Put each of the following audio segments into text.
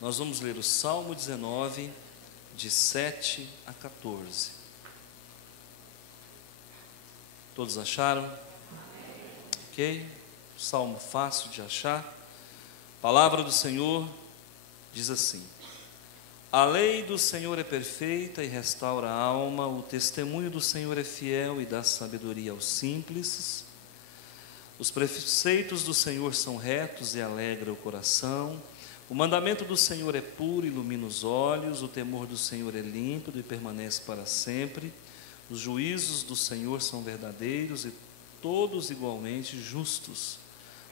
Nós vamos ler o Salmo 19, de 7 a 14. Todos acharam? Ok? Salmo fácil de achar. A palavra do Senhor diz assim: a lei do Senhor é perfeita e restaura a alma, o testemunho do Senhor é fiel e dá sabedoria aos simples. Os preceitos do Senhor são retos e alegra o coração. O mandamento do Senhor é puro e ilumina os olhos, o temor do Senhor é límpido e permanece para sempre. Os juízos do Senhor são verdadeiros e todos igualmente justos.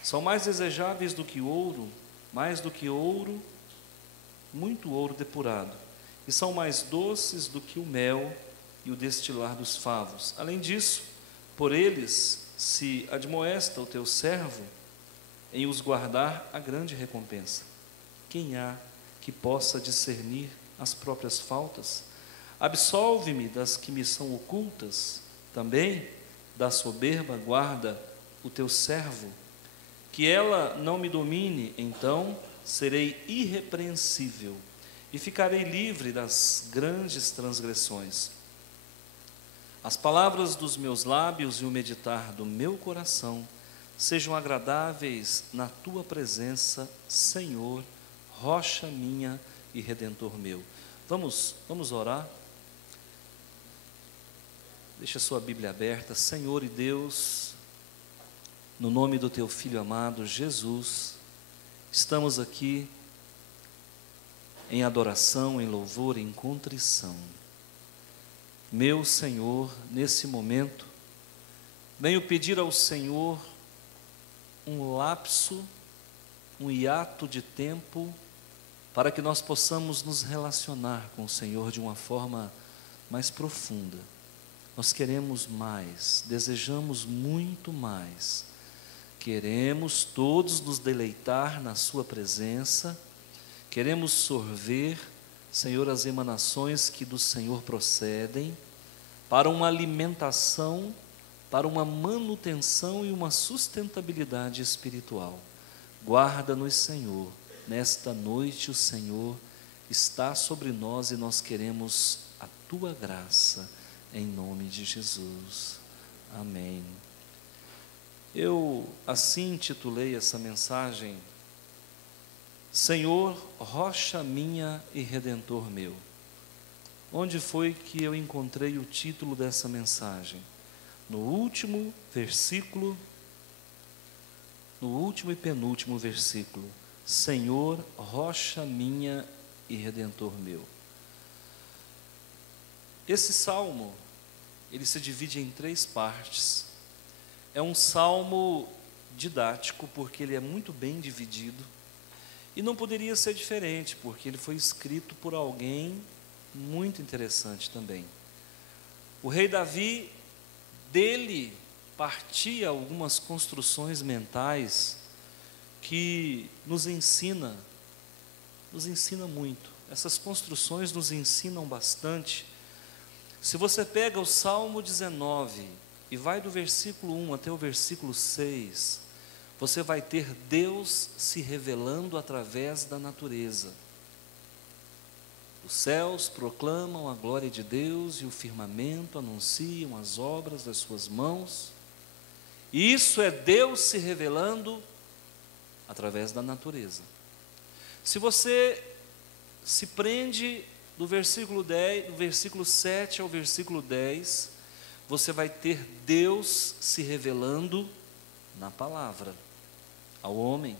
São mais desejáveis do que ouro, mais do que ouro, muito ouro depurado, e são mais doces do que o mel e o destilar dos favos. Além disso, por eles se admoesta o teu servo, em os guardar a grande recompensa. Quem há que possa discernir as próprias faltas? Absolve-me das que me são ocultas, também da soberba guarda o teu servo, que ela não me domine, então serei irrepreensível e ficarei livre das grandes transgressões. As palavras dos meus lábios e o meditar do meu coração sejam agradáveis na tua presença, Senhor, rocha minha e redentor meu. Vamos orar? Deixa a sua Bíblia aberta. Senhor e Deus, no nome do teu Filho amado, Jesus, estamos aqui em adoração, em louvor, em contrição. Meu Senhor, nesse momento, venho pedir ao Senhor um lapso, um hiato de tempo, para que nós possamos nos relacionar com o Senhor de uma forma mais profunda. Nós queremos mais, desejamos muito mais. Queremos todos nos deleitar na sua presença, queremos sorver, Senhor, as emanações que do Senhor procedem, para uma alimentação, para uma manutenção e uma sustentabilidade espiritual. Guarda-nos, Senhor. Nesta noite o Senhor está sobre nós e nós queremos a tua graça, em nome de Jesus. Amém. Eu assim intitulei essa mensagem: Senhor, rocha minha e redentor meu. Onde foi que eu encontrei o título dessa mensagem? No último versículo, no último e penúltimo versículo: Senhor, rocha minha e redentor meu. Esse salmo, ele se divide em 3 partes. É um salmo didático, porque ele é muito bem dividido, e não poderia ser diferente, porque ele foi escrito por alguém muito interessante também. O rei Davi, dele partia algumas construções mentais que nos ensina muito. Essas construções nos ensinam bastante. Se você pega o Salmo 19 e vai do versículo 1 até o versículo 6, você vai ter Deus se revelando através da natureza. Os céus proclamam a glória de Deus e o firmamento anunciam as obras das suas mãos. E isso é Deus se revelando através da natureza. Se você se prende do versículo 7 ao versículo 10, você vai ter Deus se revelando na palavra ao homem.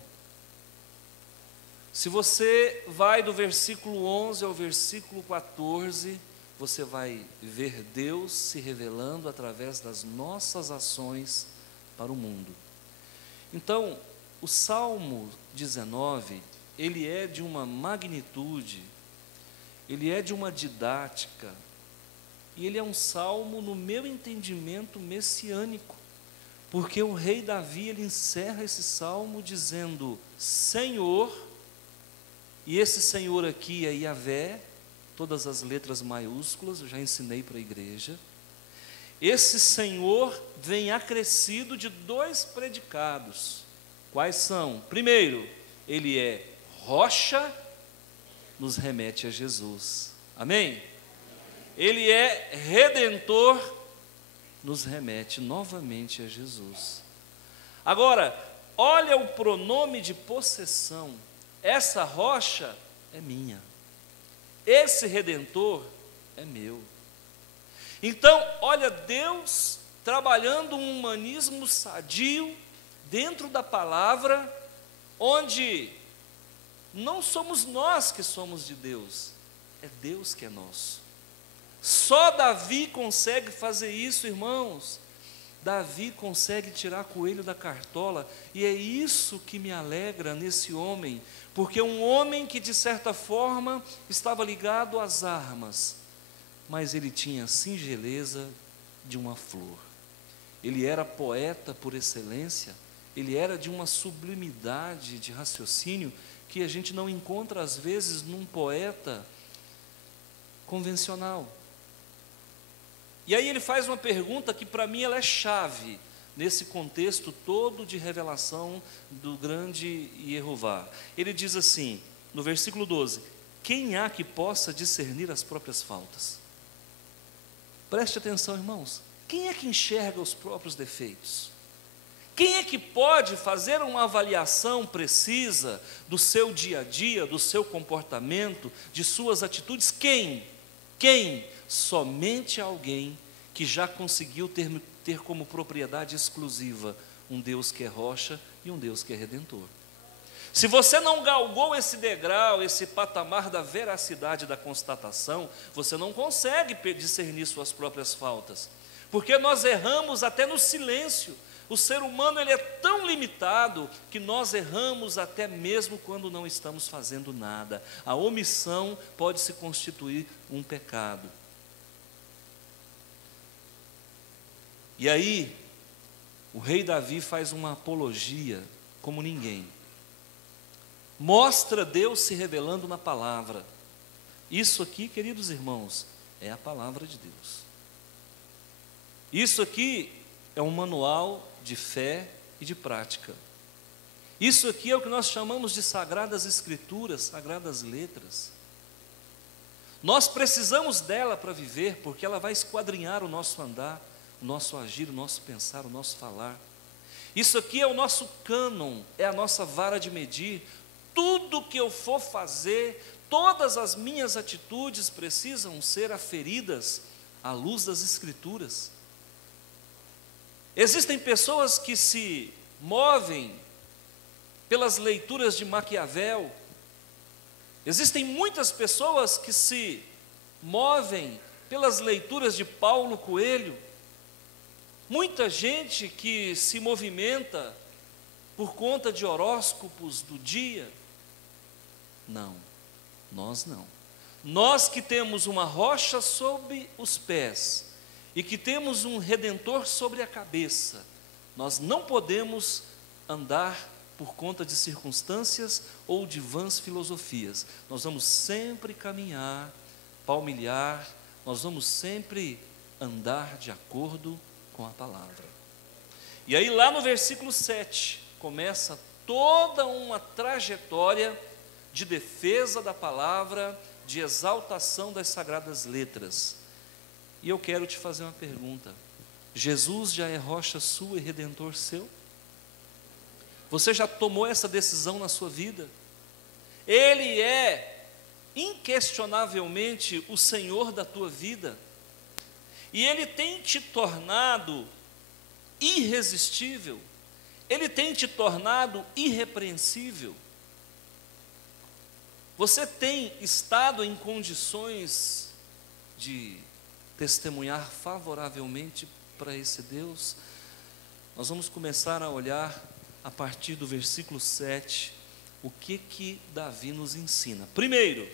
Se você vai do versículo 11 ao versículo 14, você vai ver Deus se revelando através das nossas ações para o mundo. Então, o Salmo 19, ele é de uma magnitude, ele é de uma didática, e ele é um salmo, no meu entendimento, messiânico, porque o rei Davi, ele encerra esse salmo dizendo: Senhor, e esse Senhor aqui é Yahvé, todas as letras maiúsculas, eu já ensinei para a igreja. Esse Senhor vem acrescido de 2 predicados. Quais são? Primeiro, Ele é rocha, nos remete a Jesus. Amém? Ele é redentor, nos remete novamente a Jesus. Agora, olha o pronome de possessão. Essa rocha é minha. Esse redentor é meu. Então, olha, Deus trabalhando um humanismo sadio dentro da palavra, onde não somos nós que somos de Deus, é Deus que é nosso. Só Davi consegue fazer isso, irmãos. Davi consegue tirar coelho da cartola, e é isso que me alegra nesse homem, porque um homem que de certa forma estava ligado às armas, mas ele tinha a singeleza de uma flor. Ele era poeta por excelência, ele era de uma sublimidade de raciocínio que a gente não encontra às vezes num poeta convencional. E aí ele faz uma pergunta que para mim ela é chave nesse contexto todo de revelação do grande Jeová. Ele diz assim, no versículo 12: quem há que possa discernir as próprias faltas? Preste atenção, irmãos. Quem é que enxerga os próprios defeitos? Quem é que pode fazer uma avaliação precisa do seu dia a dia, do seu comportamento, de suas atitudes? Quem? Quem? Somente alguém que já conseguiu ter como propriedade exclusiva um Deus que é rocha e um Deus que é redentor. Se você não galgou esse degrau, esse patamar da veracidade da constatação, você não consegue discernir suas próprias faltas, porque nós erramos até no silêncio. O ser humano ele é tão limitado que nós erramos até mesmo quando não estamos fazendo nada. A omissão pode se constituir um pecado. E aí, o rei Davi faz uma apologia como ninguém. Mostra Deus se revelando na palavra. Isso aqui, queridos irmãos, é a palavra de Deus. Isso aqui é um manual de fé e de prática. Isso aqui é o que nós chamamos de sagradas escrituras, sagradas letras. Nós precisamos dela para viver, porque ela vai esquadrinhar o nosso andar, o nosso agir, o nosso pensar, o nosso falar. Isso aqui é o nosso cânon, é a nossa vara de medir. Tudo que eu for fazer, todas as minhas atitudes precisam ser aferidas à luz das Escrituras. Existem pessoas que se movem pelas leituras de Maquiavel. Existem muitas pessoas que se movem pelas leituras de Paulo Coelho. Muita gente que se movimenta por conta de horóscopos do dia. Não, nós não. Nós que temos uma rocha sob os pés e que temos um redentor sobre a cabeça, nós não podemos andar por conta de circunstâncias ou de vãs filosofias. Nós vamos sempre caminhar, palmilhar, nós vamos sempre andar de acordo com a palavra. E aí lá no versículo 7, começa toda uma trajetória de defesa da palavra, de exaltação das sagradas letras. E eu quero te fazer uma pergunta: Jesus já é rocha sua e redentor seu? Você já tomou essa decisão na sua vida? Ele é inquestionavelmente o Senhor da tua vida, e Ele tem te tornado irresistível, Ele tem te tornado irrepreensível. Você tem estado em condições de testemunhar favoravelmente para esse Deus? Nós vamos começar a olhar a partir do versículo 7, o que Davi nos ensina. Primeiro,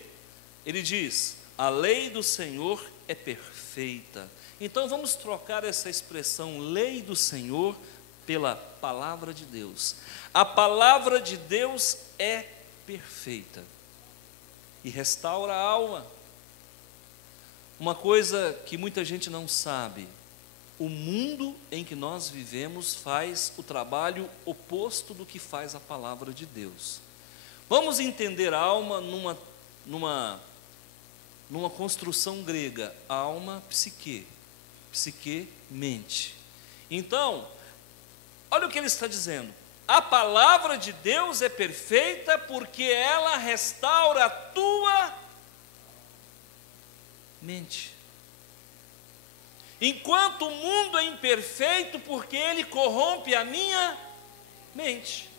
ele diz: a lei do Senhor é perfeita. Então vamos trocar essa expressão lei do Senhor pela palavra de Deus. A palavra de Deus é perfeita e restaura a alma. uma coisa que muita gente não sabe: o mundo em que nós vivemos faz o trabalho oposto do que faz a palavra de Deus. Vamos entender alma numa construção grega: alma, psique, psique, mente. Então, olha o que ele está dizendo: a palavra de Deus é perfeita porque ela restaura a tua mente. Enquanto o mundo é imperfeito porque ele corrompe a minha mente.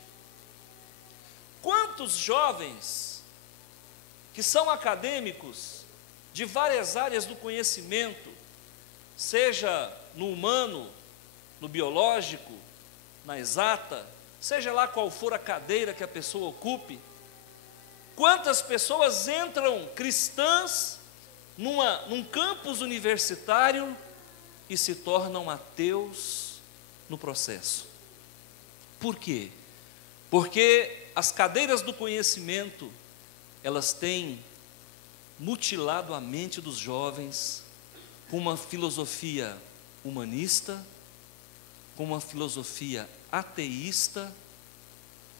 Quantos jovens que são acadêmicos de várias áreas do conhecimento, seja no humano, no biológico, na exata, seja lá qual for a cadeira que a pessoa ocupe, quantas pessoas entram cristãs num campus universitário e se tornam ateus no processo? Por quê? Porque as cadeiras do conhecimento, elas têm mutilado a mente dos jovens com uma filosofia humanista, com uma filosofia ateísta,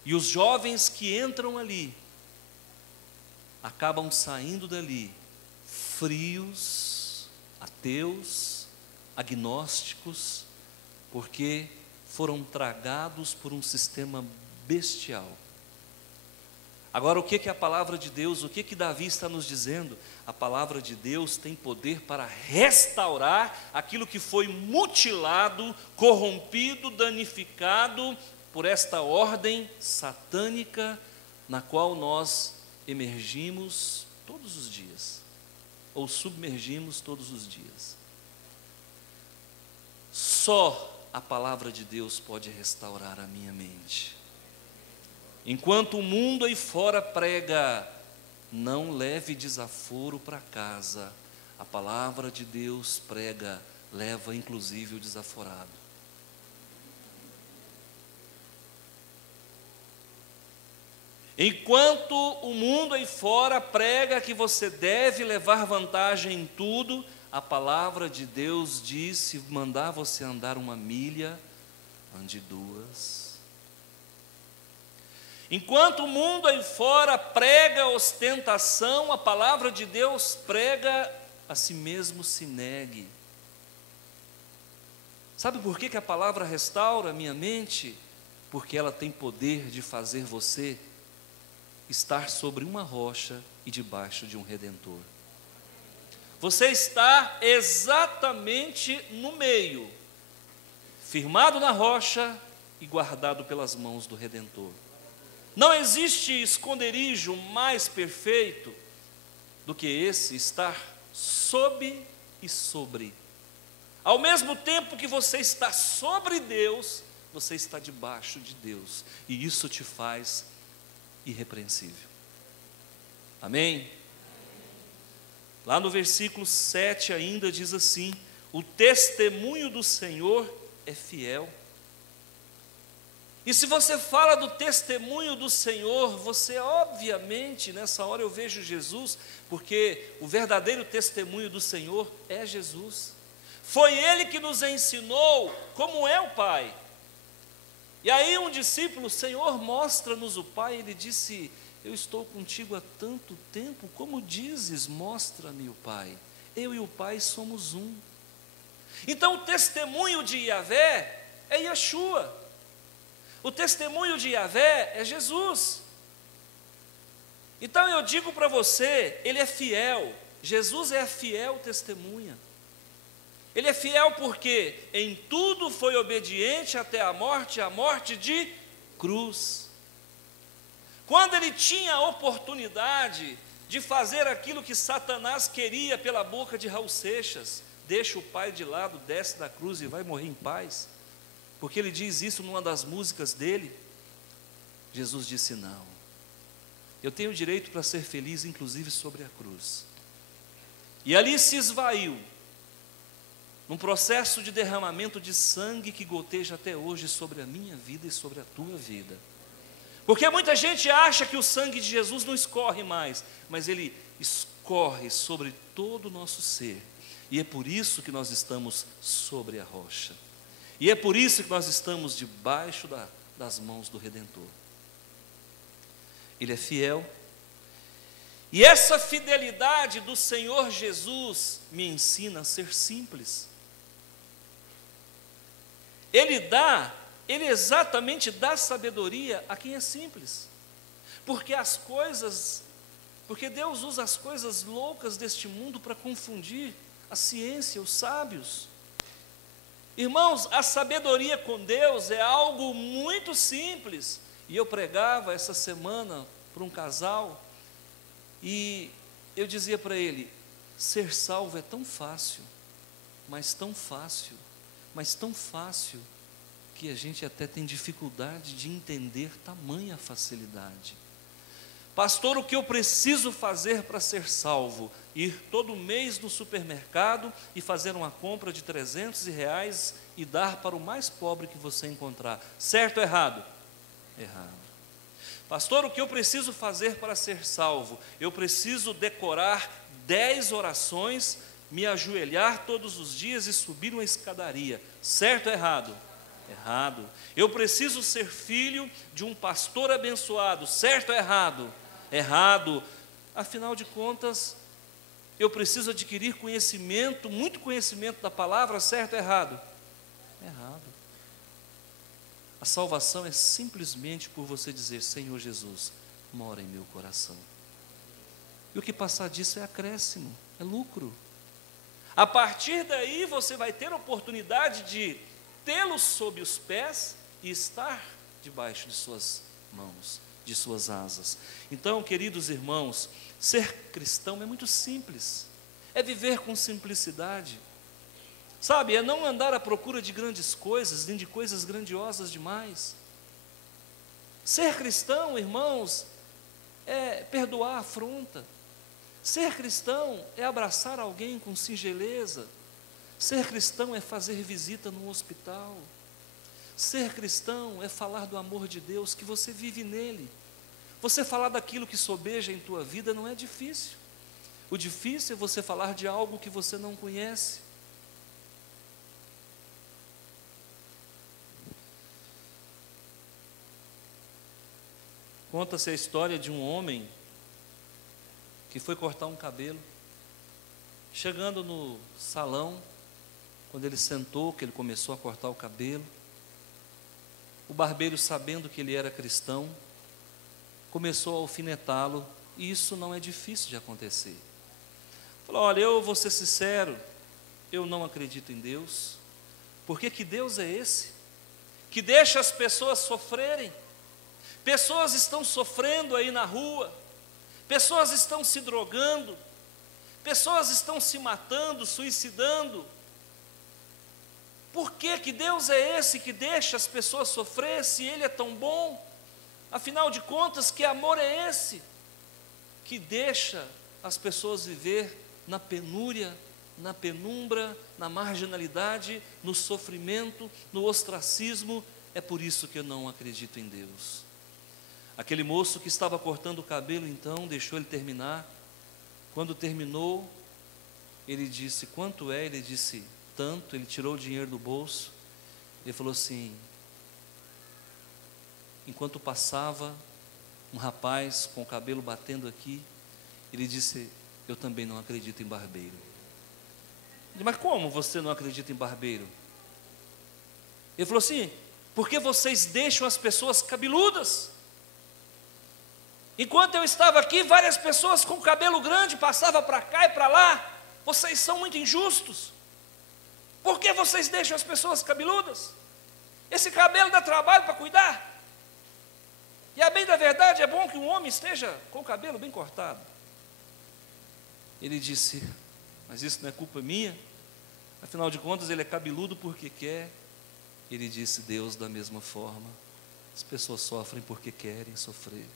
e os jovens que entram ali acabam saindo dali frios, ateus, agnósticos, porque foram tragados por um sistema bestial. Agora, o que a palavra de Deus, o que Davi está nos dizendo? A palavra de Deus tem poder para restaurar aquilo que foi mutilado, corrompido, danificado por esta ordem satânica na qual nós emergimos todos os dias, ou submergimos todos os dias. Só a palavra de Deus pode restaurar a minha mente. Enquanto o mundo aí fora prega: não leve desaforo para casa, a palavra de Deus prega: leva inclusive o desaforado. Enquanto o mundo aí fora prega que você deve levar vantagem em tudo, a palavra de Deus diz: se mandar você andar 1 milha, ande 2. Enquanto o mundo aí fora prega ostentação, a palavra de Deus prega: a si mesmo se negue. Sabe por que a palavra restaura a minha mente? Porque ela tem poder de fazer você estar sobre uma rocha e debaixo de um Redentor. Você está exatamente no meio, firmado na rocha e guardado pelas mãos do Redentor. Não existe esconderijo mais perfeito do que esse, estar sob e sobre. Ao mesmo tempo que você está sobre Deus, você está debaixo de Deus, e isso te faz irrepreensível. Amém? Lá no versículo 7 ainda diz assim: o testemunho do Senhor é fiel. E se você fala do testemunho do Senhor, você obviamente, nessa hora eu vejo Jesus, porque o verdadeiro testemunho do Senhor é Jesus. Foi Ele que nos ensinou como é o Pai. E aí um discípulo: Senhor, mostra-nos o Pai. Ele disse: eu estou contigo há tanto tempo, como dizes, mostra-me o Pai? Eu e o Pai somos um. Então o testemunho de Yahvé é Yeshua. O testemunho de Yahvé é Jesus. Então eu digo para você, Ele é fiel. Jesus é a fiel testemunha. Ele é fiel porque em tudo foi obediente até a morte de cruz. Quando Ele tinha a oportunidade de fazer aquilo que Satanás queria pela boca de Raul Seixas: deixa o Pai de lado, desce da cruz e vai morrer em paz, porque ele diz isso numa das músicas dele. Jesus disse: não, eu tenho direito para ser feliz, inclusive sobre a cruz. E ali se esvaiu, num processo de derramamento de sangue que goteja até hoje sobre a minha vida e sobre a tua vida. Porque muita gente acha que o sangue de Jesus não escorre mais, mas ele escorre corre sobre todo o nosso ser. E é por isso que nós estamos sobre a rocha. E é por isso que nós estamos debaixo das mãos do Redentor. Ele é fiel. E essa fidelidade do Senhor Jesus me ensina a ser simples. Ele exatamente dá sabedoria a quem é simples. Porque Deus usa as coisas loucas deste mundo para confundir a ciência, os sábios. Irmãos, a sabedoria com Deus é algo muito simples. E eu pregava essa semana para um casal, e eu dizia para ele: ser salvo é tão fácil, mas tão fácil, mas tão fácil, que a gente até tem dificuldade de entender tamanha facilidade. Pastor, o que eu preciso fazer para ser salvo? Ir todo mês no supermercado e fazer uma compra de R$300 e dar para o mais pobre que você encontrar. Certo ou errado? Errado. Pastor, o que eu preciso fazer para ser salvo? Eu preciso decorar 10 orações, me ajoelhar todos os dias e subir uma escadaria. Certo ou errado? Errado. Eu preciso ser filho de um pastor abençoado. Certo ou errado? Errado. Afinal de contas, eu preciso adquirir conhecimento, muito conhecimento da palavra. Certo ou errado? Errado. A salvação é simplesmente por você dizer: Senhor Jesus, mora em meu coração. E o que passar disso é acréscimo, é lucro. A partir daí você vai ter a oportunidade de tê-lo sob os pés e estar debaixo de suas mãos, de suas asas. Então, queridos irmãos, ser cristão é muito simples, é viver com simplicidade. Sabe, é não andar à procura de grandes coisas, nem de coisas grandiosas demais. Ser cristão, irmãos, é perdoar a afronta. Ser cristão é abraçar alguém com singeleza. Ser cristão é fazer visita no hospital. Ser cristão é falar do amor de Deus, que você vive nele. Você falar daquilo que sobeja em tua vida não é difícil. O difícil é você falar de algo que você não conhece. Conta-se a história de um homem que foi cortar um cabelo. Chegando no salão, quando ele sentou, que ele começou a cortar o cabelo, o barbeiro, sabendo que ele era cristão, começou a alfinetá-lo, e isso não é difícil de acontecer. Falou: olha, eu vou ser sincero, eu não acredito em Deus. Porque que Deus é esse? Que deixa as pessoas sofrerem. Pessoas estão sofrendo aí na rua, pessoas estão se drogando, pessoas estão se matando, suicidando. Por que Deus é esse que deixa as pessoas sofrer, se Ele é tão bom? Afinal de contas, que amor é esse que deixa as pessoas viver na penúria, na penumbra, na marginalidade, no sofrimento, no ostracismo? É por isso que eu não acredito em Deus. Aquele moço que estava cortando o cabelo, então, deixou ele terminar. Quando terminou, ele disse: quanto é? Ele disse: tanto. Ele tirou o dinheiro do bolso. Ele falou assim: enquanto passava um rapaz com o cabelo batendo aqui, ele disse: eu também não acredito em barbeiro. Ele disse: mas como você não acredita em barbeiro? Ele falou assim: porque vocês deixam as pessoas cabeludas. Enquanto eu estava aqui, várias pessoas com cabelo grande passavam para cá e para lá. Vocês são muito injustos. Por que vocês deixam as pessoas cabeludas? Esse cabelo dá trabalho para cuidar. E a bem da verdade, é bom que um homem esteja com o cabelo bem cortado. Ele disse: mas isso não é culpa minha. Afinal de contas, ele é cabeludo porque quer. Ele disse: Deus, da mesma forma, as pessoas sofrem porque querem sofrer.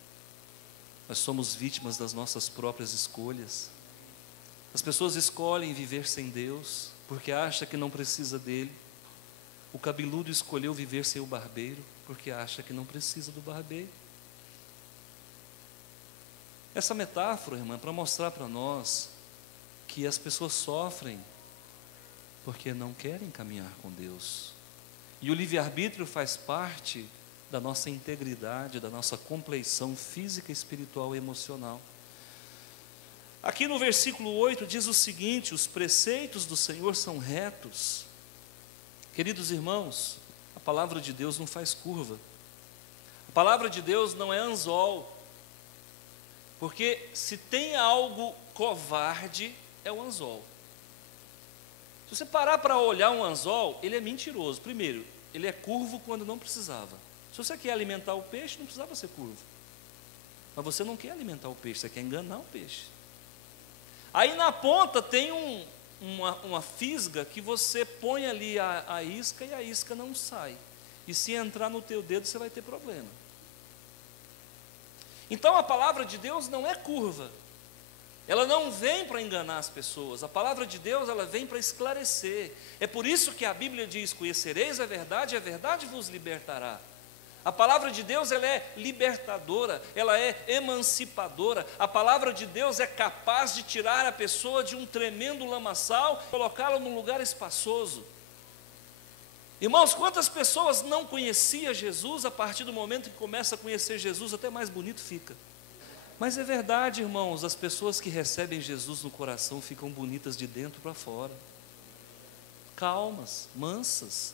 Nós somos vítimas das nossas próprias escolhas. As pessoas escolhem viver sem Deus porque acha que não precisa dele. O cabeludo escolheu viver sem o barbeiro porque acha que não precisa do barbeiro. Essa metáfora, irmã, é para mostrar para nós que as pessoas sofrem porque não querem caminhar com Deus. E o livre-arbítrio faz parte da nossa integridade, da nossa compleição física, espiritual e emocional. Aqui no versículo 8 diz o seguinte: os preceitos do Senhor são retos. Queridos irmãos, a palavra de Deus não faz curva. A palavra de Deus não é anzol. Porque se tem algo covarde, é o anzol. Se você parar para olhar um anzol, ele é mentiroso. Primeiro, ele é curvo quando não precisava. Se você quer alimentar o peixe, não precisava ser curvo. Mas você não quer alimentar o peixe, você quer enganar o peixe. Aí na ponta tem uma fisga que você põe ali a isca e a isca não sai. E se entrar no teu dedo, você vai ter problema. Então a palavra de Deus não é curva. Ela não vem para enganar as pessoas. A palavra de Deus, ela vem para esclarecer. É por isso que a Bíblia diz: conhecereis a verdade vos libertará. A palavra de Deus, ela é libertadora, ela é emancipadora. A palavra de Deus é capaz de tirar a pessoa de um tremendo lamaçal, colocá-la num lugar espaçoso. Irmãos, quantas pessoas não conheciam Jesus, a partir do momento que começa a conhecer Jesus, até mais bonito fica. Mas é verdade, irmãos, as pessoas que recebem Jesus no coração ficam bonitas de dentro para fora. Calmas, mansas.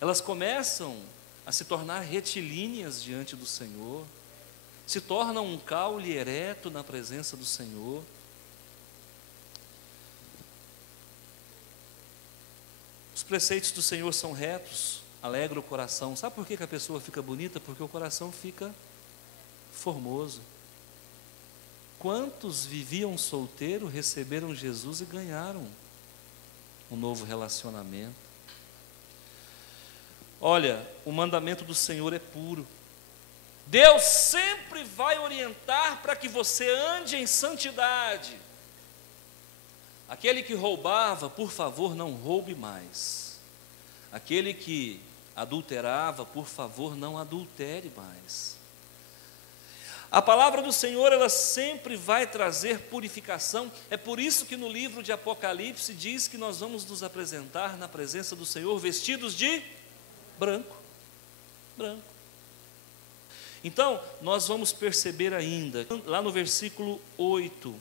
Elas começam a se tornar retilíneas diante do Senhor, se tornam um caule ereto na presença do Senhor. Os preceitos do Senhor são retos, alegra o coração. Sabe por que a pessoa fica bonita? Porque o coração fica formoso. Quantos viviam solteiro, receberam Jesus e ganharam um novo relacionamento? Olha, o mandamento do Senhor é puro. Deus sempre vai orientar para que você ande em santidade. Aquele que roubava, por favor, não roube mais. Aquele que adulterava, por favor, não adultere mais. A palavra do Senhor, ela sempre vai trazer purificação. É por isso que no livro de Apocalipse diz que nós vamos nos apresentar na presença do Senhor vestidos de branco. Branco. Então, nós vamos perceber ainda, lá no versículo 8,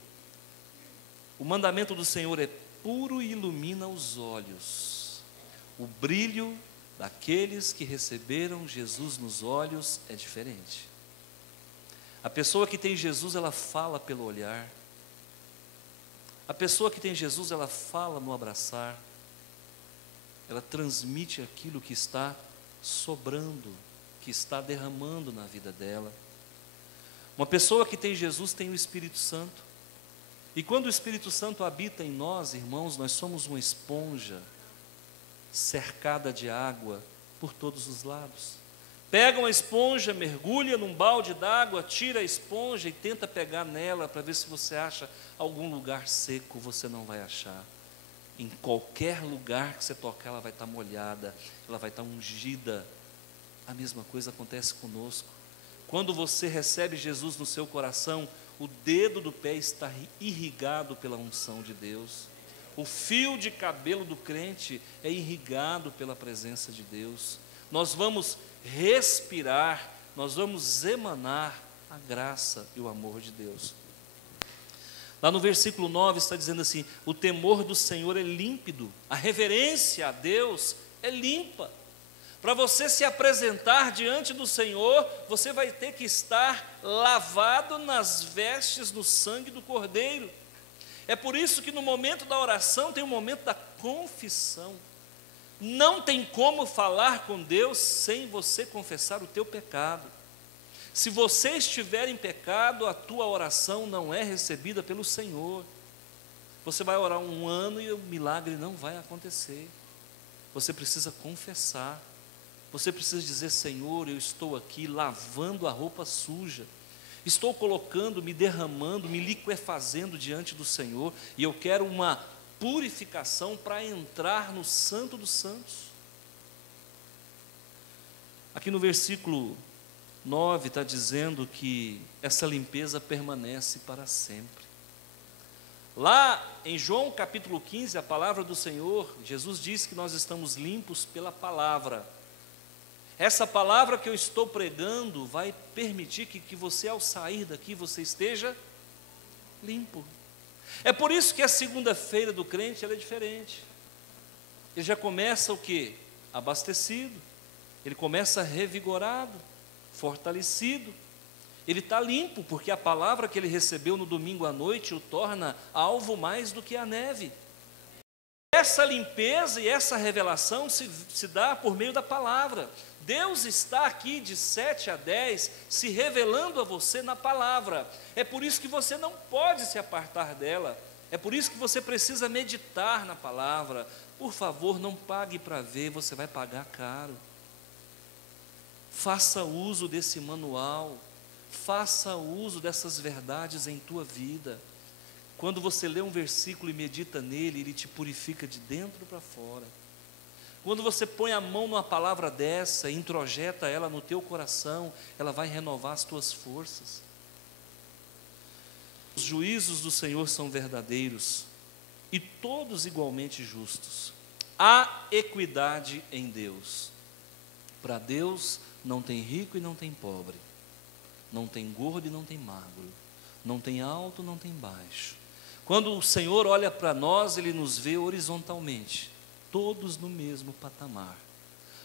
o mandamento do Senhor é puro e ilumina os olhos. O brilho daqueles que receberam Jesus nos olhos é diferente. A pessoa que tem Jesus, ela fala pelo olhar. A pessoa que tem Jesus, ela fala no abraçar. Ela transmite aquilo que está sobrando, que está derramando na vida dela. Uma pessoa que tem Jesus tem o Espírito Santo. E quando o Espírito Santo habita em nós, irmãos, nós somos uma esponja cercada de água por todos os lados. Pega uma esponja, mergulha num balde d'água, tira a esponja e tenta pegar nela para ver se você acha algum lugar seco. Você não vai achar. Em qualquer lugar que você tocar, ela vai estar molhada, ela vai estar ungida. A mesma coisa acontece conosco. Quando você recebe Jesus no seu coração, o dedo do pé está irrigado pela unção de Deus. O fio de cabelo do crente é irrigado pela presença de Deus. Nós vamos respirar, nós vamos emanar a graça e o amor de Deus. Lá no versículo 9 está dizendo assim: o temor do Senhor é límpido, a reverência a Deus é limpa. Para você se apresentar diante do Senhor, você vai ter que estar lavado nas vestes do sangue do Cordeiro. É por isso que no momento da oração tem o momento da confissão. Não tem como falar com Deus sem você confessar o teu pecado. Se você estiver em pecado, a tua oração não é recebida pelo Senhor. Você vai orar 1 ano e o milagre não vai acontecer. Você precisa confessar. Você precisa dizer: Senhor, eu estou aqui lavando a roupa suja. Estou colocando, me derramando, me liquefazendo diante do Senhor. E eu quero uma purificação para entrar no Santo dos Santos. Aqui no versículo 9 está dizendo que essa limpeza permanece para sempre. Lá em João capítulo 15, a palavra do Senhor, Jesus diz que nós estamos limpos pela palavra. Essa palavra que eu estou pregando vai permitir que você, ao sair daqui, você esteja limpo. É por isso que a segunda-feira do crente ela é diferente. Ele já começa o quê? Abastecido. Ele começa revigorado, fortalecido. Ele está limpo, porque a palavra que ele recebeu no domingo à noite o torna alvo mais do que a neve. Essa limpeza e essa revelação se dá por meio da palavra. Deus está aqui de 7 a 10 se revelando a você na palavra. É por isso que você não pode se apartar dela. É por isso que você precisa meditar na palavra. Por favor, não pague para ver, você vai pagar caro. Faça uso desse manual. Faça uso dessas verdades em tua vida. Quando você lê um versículo e medita nele, ele te purifica de dentro para fora. Quando você põe a mão numa palavra dessa e introjeta ela no teu coração, ela vai renovar as tuas forças. Os juízos do Senhor são verdadeiros e todos igualmente justos. Há equidade em Deus. Para Deus não tem rico e não tem pobre, não tem gordo e não tem magro, não tem alto, não tem baixo. Quando o Senhor olha para nós, Ele nos vê horizontalmente, todos no mesmo patamar.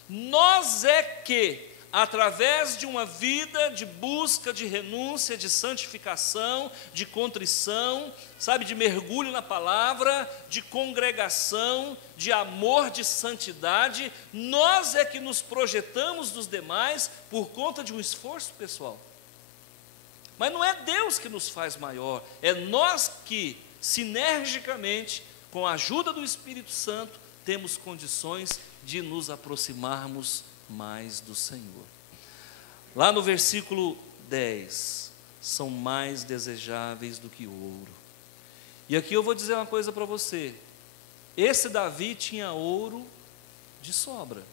Nós é que, através de uma vida de busca, de renúncia, de santificação, de contrição, sabe, de mergulho na palavra, de congregação, de amor, de santidade, nós é que nos projetamos dos demais por conta de um esforço pessoal. Mas não é Deus que nos faz maior, é nós que, sinergicamente, com a ajuda do Espírito Santo, temos condições de nos aproximarmos mais do Senhor. Lá no versículo 10, são mais desejáveis do que ouro. E aqui eu vou dizer uma coisa para você. Esse Davi tinha ouro de sobra.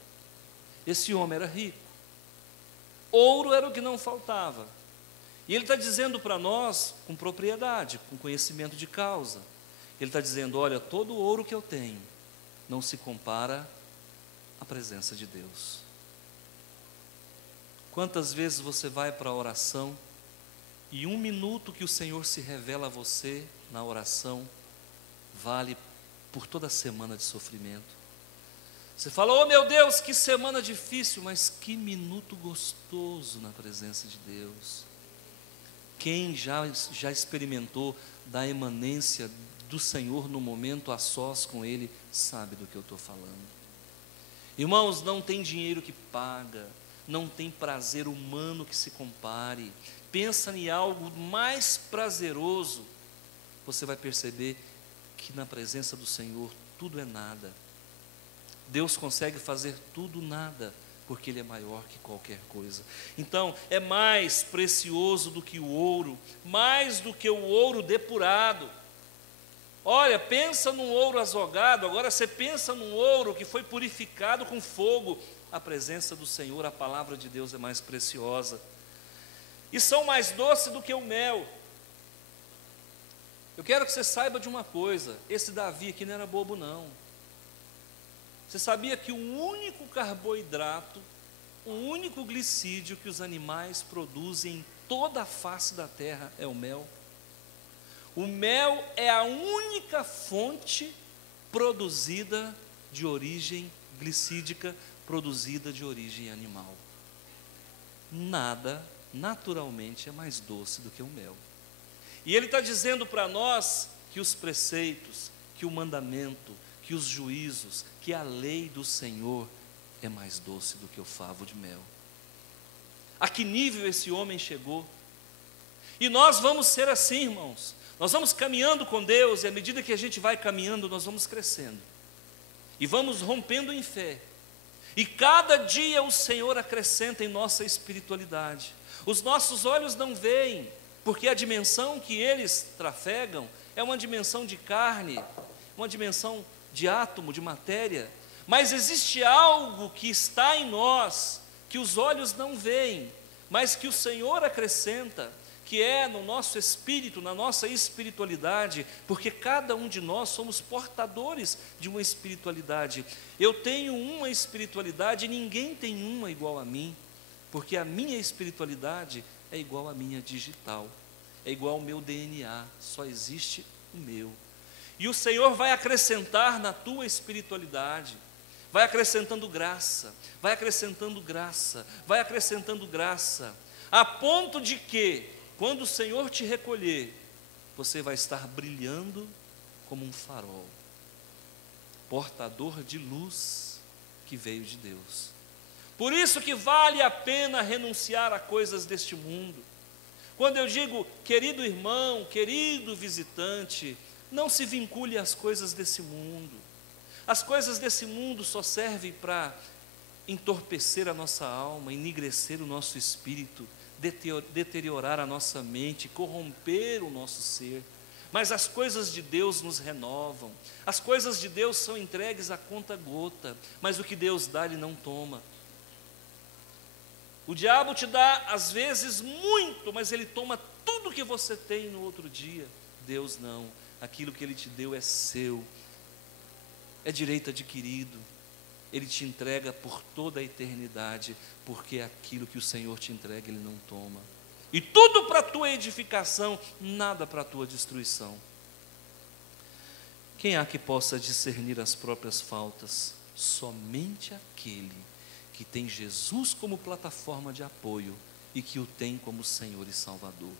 Esse homem era rico. Ouro era o que não faltava. E ele está dizendo para nós, com propriedade, com conhecimento de causa, ele está dizendo, olha, todo o ouro que eu tenho não se compara à presença de Deus. Quantas vezes você vai para a oração e 1 minuto que o Senhor se revela a você na oração vale por toda a semana de sofrimento. Você fala, oh meu Deus, que semana difícil, mas que minuto gostoso na presença de Deus. Quem já experimentou da emanência do Senhor no momento a sós com Ele, sabe do que eu estou falando. Irmãos, não tem dinheiro que paga, não tem prazer humano que se compare. Pensa em algo mais prazeroso, você vai perceber que na presença do Senhor tudo é nada. Deus consegue fazer tudo nada, porque Ele é maior que qualquer coisa. Então, é mais precioso do que o ouro, mais do que o ouro depurado. Olha, pensa num ouro azogado, agora você pensa num ouro que foi purificado com fogo. A presença do Senhor, a palavra de Deus é mais preciosa. E são mais doces do que o mel. Eu quero que você saiba de uma coisa, esse Davi aqui não era bobo não. Você sabia que o único carboidrato, o único glicídio que os animais produzem em toda a face da terra é o mel? O mel é a única fonte produzida de origem glicídica, produzida de origem animal. Nada, naturalmente, é mais doce do que o mel. E ele está dizendo para nós que os preceitos, que o mandamento, que os juízos, que a lei do Senhor é mais doce do que o favo de mel. A que nível esse homem chegou? E nós vamos ser assim, irmãos. Nós vamos caminhando com Deus, e à medida que a gente vai caminhando, nós vamos crescendo. E vamos rompendo em fé. E cada dia o Senhor acrescenta em nossa espiritualidade. Os nossos olhos não veem, porque a dimensão que eles trafegam é uma dimensão de carne, uma dimensão de átomo, de matéria. Mas existe algo que está em nós, que os olhos não veem, mas que o Senhor acrescenta, que é no nosso espírito, na nossa espiritualidade, porque cada um de nós somos portadores de uma espiritualidade. Eu tenho uma espiritualidade e ninguém tem uma igual a mim, porque a minha espiritualidade é igual à minha digital, é igual ao meu DNA, só existe o meu. E o Senhor vai acrescentar na tua espiritualidade, vai acrescentando graça, vai acrescentando graça, vai acrescentando graça, a ponto de que, quando o Senhor te recolher, você vai estar brilhando como um farol, portador de luz que veio de Deus. Por isso que vale a pena renunciar a coisas deste mundo. Quando eu digo, querido irmão, querido visitante, não se vincule às coisas desse mundo. As coisas desse mundo só servem para entorpecer a nossa alma, enegrecer o nosso espírito, deteriorar a nossa mente, corromper o nosso ser. Mas as coisas de Deus nos renovam, as coisas de Deus são entregues a conta gota, mas o que Deus dá, Ele não toma. O diabo te dá às vezes muito, mas ele toma tudo que você tem no outro dia. Deus não, aquilo que Ele te deu é seu, é direito adquirido. Ele te entrega por toda a eternidade, porque aquilo que o Senhor te entrega, Ele não toma. E tudo para a tua edificação, nada para a tua destruição. Quem há que possa discernir as próprias faltas? Somente aquele que tem Jesus como plataforma de apoio e que o tem como Senhor e Salvador.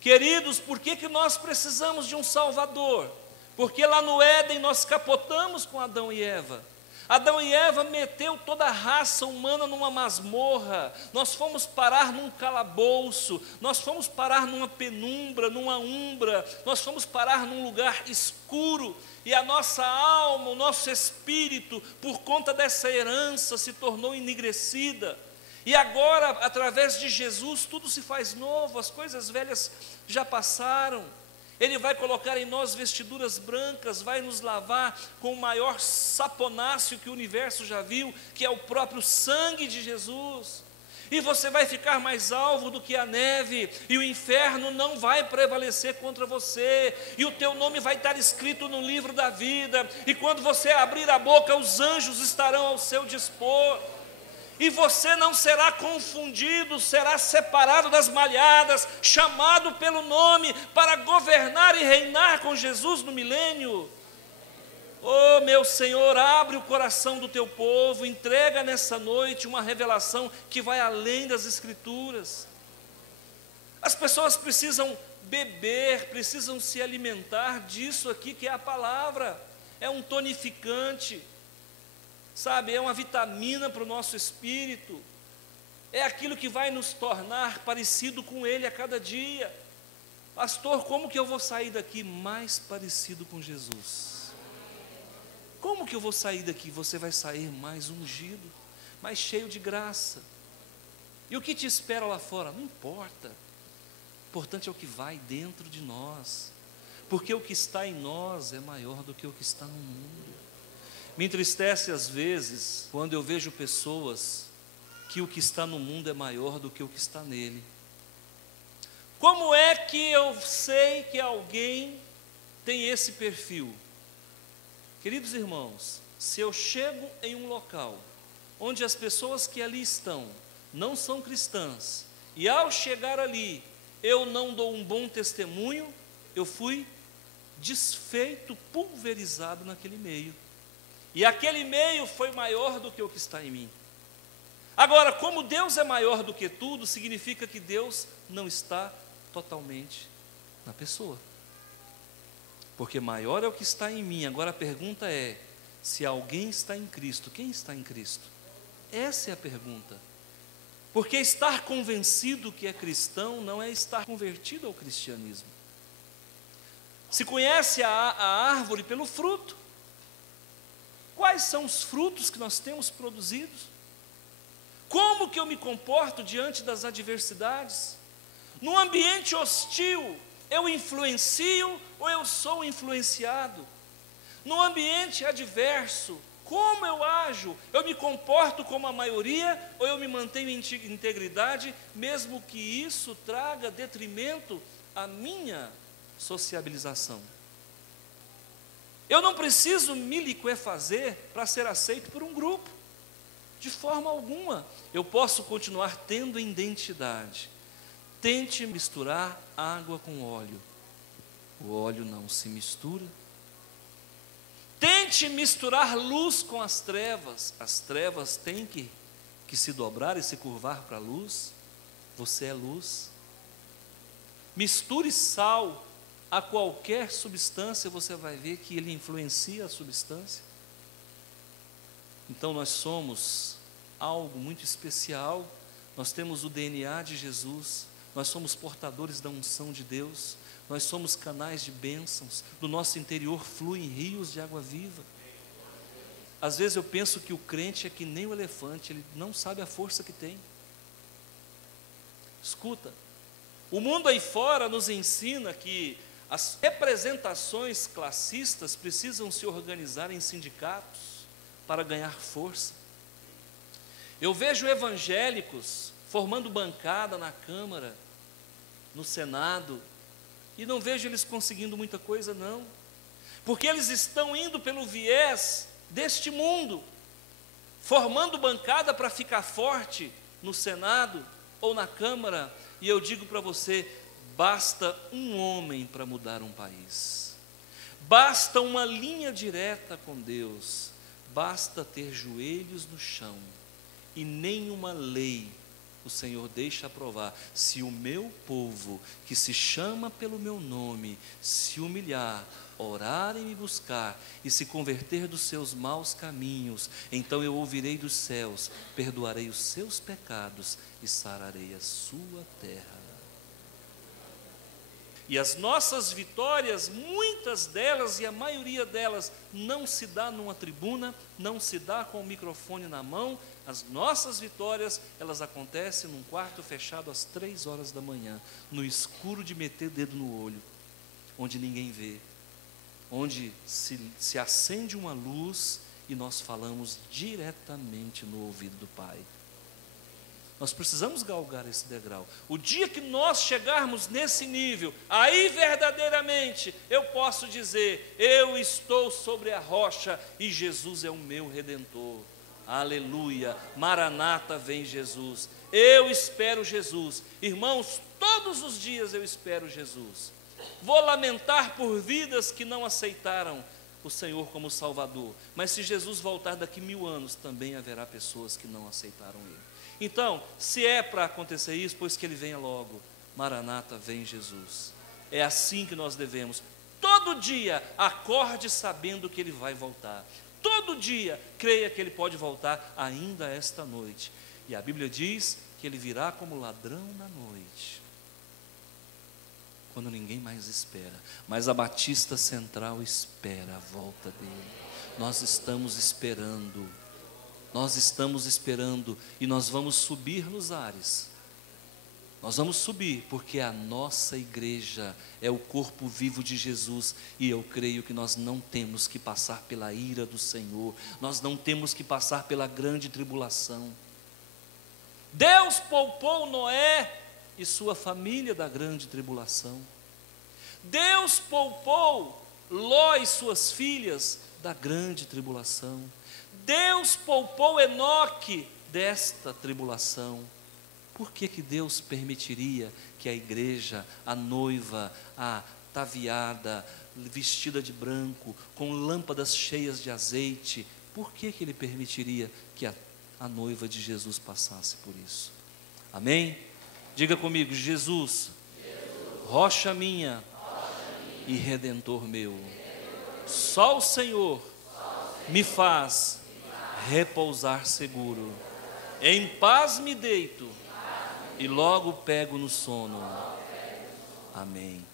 Queridos, por que nós precisamos de um Salvador? Porque lá no Éden nós capotamos com Adão e Eva. Adão e Eva meteu toda a raça humana numa masmorra, nós fomos parar num calabouço, nós fomos parar numa penumbra, numa umbra, nós fomos parar num lugar escuro, e a nossa alma, o nosso espírito, por conta dessa herança, se tornou enegrecida. E agora, através de Jesus, tudo se faz novo, as coisas velhas já passaram. Ele vai colocar em nós vestiduras brancas, vai nos lavar com o maior saponáceo que o universo já viu, que é o próprio sangue de Jesus. E você vai ficar mais alvo do que a neve, e o inferno não vai prevalecer contra você, e o teu nome vai estar escrito no livro da vida, e quando você abrir a boca, os anjos estarão ao seu dispor. E você não será confundido, será separado das malhadas, chamado pelo nome para governar e reinar com Jesus no milênio. Oh, meu Senhor, abre o coração do teu povo, entrega nessa noite uma revelação que vai além das Escrituras. As pessoas precisam beber, precisam se alimentar disso aqui que é a palavra, é um tonificante. Sabe, é uma vitamina para o nosso espírito, é aquilo que vai nos tornar parecido com Ele a cada dia. Pastor, como que eu vou sair daqui mais parecido com Jesus? Como que eu vou sair daqui? Você vai sair mais ungido, mais cheio de graça. E o que te espera lá fora? Não importa, o importante é o que vai dentro de nós, porque o que está em nós é maior do que o que está no mundo. Me entristece às vezes, quando eu vejo pessoas que o que está no mundo é maior do que o que está nele. Como é que eu sei que alguém tem esse perfil? Queridos irmãos, se eu chego em um local onde as pessoas que ali estão não são cristãs, e ao chegar ali eu não dou um bom testemunho, eu fui desfeito, pulverizado naquele meio. E aquele meio foi maior do que o que está em mim. Agora, como Deus é maior do que tudo, significa que Deus não está totalmente na pessoa. Porque maior é o que está em mim. Agora a pergunta é, se alguém está em Cristo, quem está em Cristo? Essa é a pergunta. Porque estar convencido que é cristão não é estar convertido ao cristianismo. Se conhece a árvore pelo fruto. Quais são os frutos que nós temos produzidos? Como que eu me comporto diante das adversidades? No ambiente hostil, eu influencio ou eu sou influenciado? No ambiente adverso, Como eu ajo? Eu me comporto como a maioria ou eu me mantenho em integridade, mesmo que isso traga detrimento à minha sociabilização? Eu não preciso me liquefazer para ser aceito por um grupo, de forma alguma. Eu posso continuar tendo identidade. Tente misturar água com óleo. O óleo não se mistura. Tente misturar luz com as trevas têm que se dobrar e se curvar para a luz. Você é luz. Misture sal a qualquer substância, você vai ver que ele influencia a substância. Então nós somos algo muito especial, nós temos o DNA de Jesus, nós somos portadores da unção de Deus, nós somos canais de bênçãos, do nosso interior fluem rios de água viva. Às vezes eu penso que o crente é que nem o elefante, ele não sabe a força que tem. Escuta, o mundo aí fora nos ensina que as representações classistas precisam se organizar em sindicatos para ganhar força. Eu vejo evangélicos formando bancada na Câmara, no Senado, e não vejo eles conseguindo muita coisa não, porque eles estão indo pelo viés deste mundo, formando bancada para ficar forte no Senado ou na Câmara. E eu digo para você, basta um homem para mudar um país, basta uma linha direta com Deus, basta ter joelhos no chão, e nenhuma lei o Senhor deixa aprovar. Se o meu povo, que se chama pelo meu nome, se humilhar, orar e me buscar, e se converter dos seus maus caminhos, então eu ouvirei dos céus, perdoarei os seus pecados e sararei a sua terra. E as nossas vitórias, muitas delas e a maioria delas, não se dá numa tribuna, não se dá com o microfone na mão. As nossas vitórias, elas acontecem num quarto fechado às 3 horas da manhã, no escuro de meter dedo no olho, onde ninguém vê, onde se acende uma luz e nós falamos diretamente no ouvido do Pai. Nós precisamos galgar esse degrau. O dia que nós chegarmos nesse nível, aí verdadeiramente eu posso dizer: eu estou sobre a rocha e Jesus é o meu Redentor. Aleluia, Maranata, vem Jesus. Eu espero Jesus. Irmãos, todos os dias eu espero Jesus. Vou lamentar por vidas que não aceitaram o Senhor como Salvador, mas se Jesus voltar daqui 1000 anos, também haverá pessoas que não aceitaram Ele. Então, se é para acontecer isso, pois que Ele venha logo. Maranata, vem Jesus. É assim que nós devemos. Todo dia acorde sabendo que Ele vai voltar. Todo dia creia que Ele pode voltar ainda esta noite. E a Bíblia diz que Ele virá como ladrão na noite, quando ninguém mais espera. Mas a Batista Central espera a volta dEle. Nós estamos esperando. Nós estamos esperando e nós vamos subir nos ares. Nós vamos subir porque a nossa igreja é o corpo vivo de Jesus. E eu creio que nós não temos que passar pela ira do Senhor. Nós não temos que passar pela grande tribulação. Deus poupou Noé e sua família da grande tribulação. Deus poupou Ló e suas filhas da grande tribulação. Deus poupou Enoque desta tribulação. Por que Deus permitiria que a igreja, a noiva, ataviada, vestida de branco, com lâmpadas cheias de azeite, por que Ele permitiria que a noiva de Jesus passasse por isso? Amém? Diga comigo: Jesus, rocha minha e redentor meu. Só o Senhor me faz repousar seguro. Em paz me deito e logo pego no sono. Amém.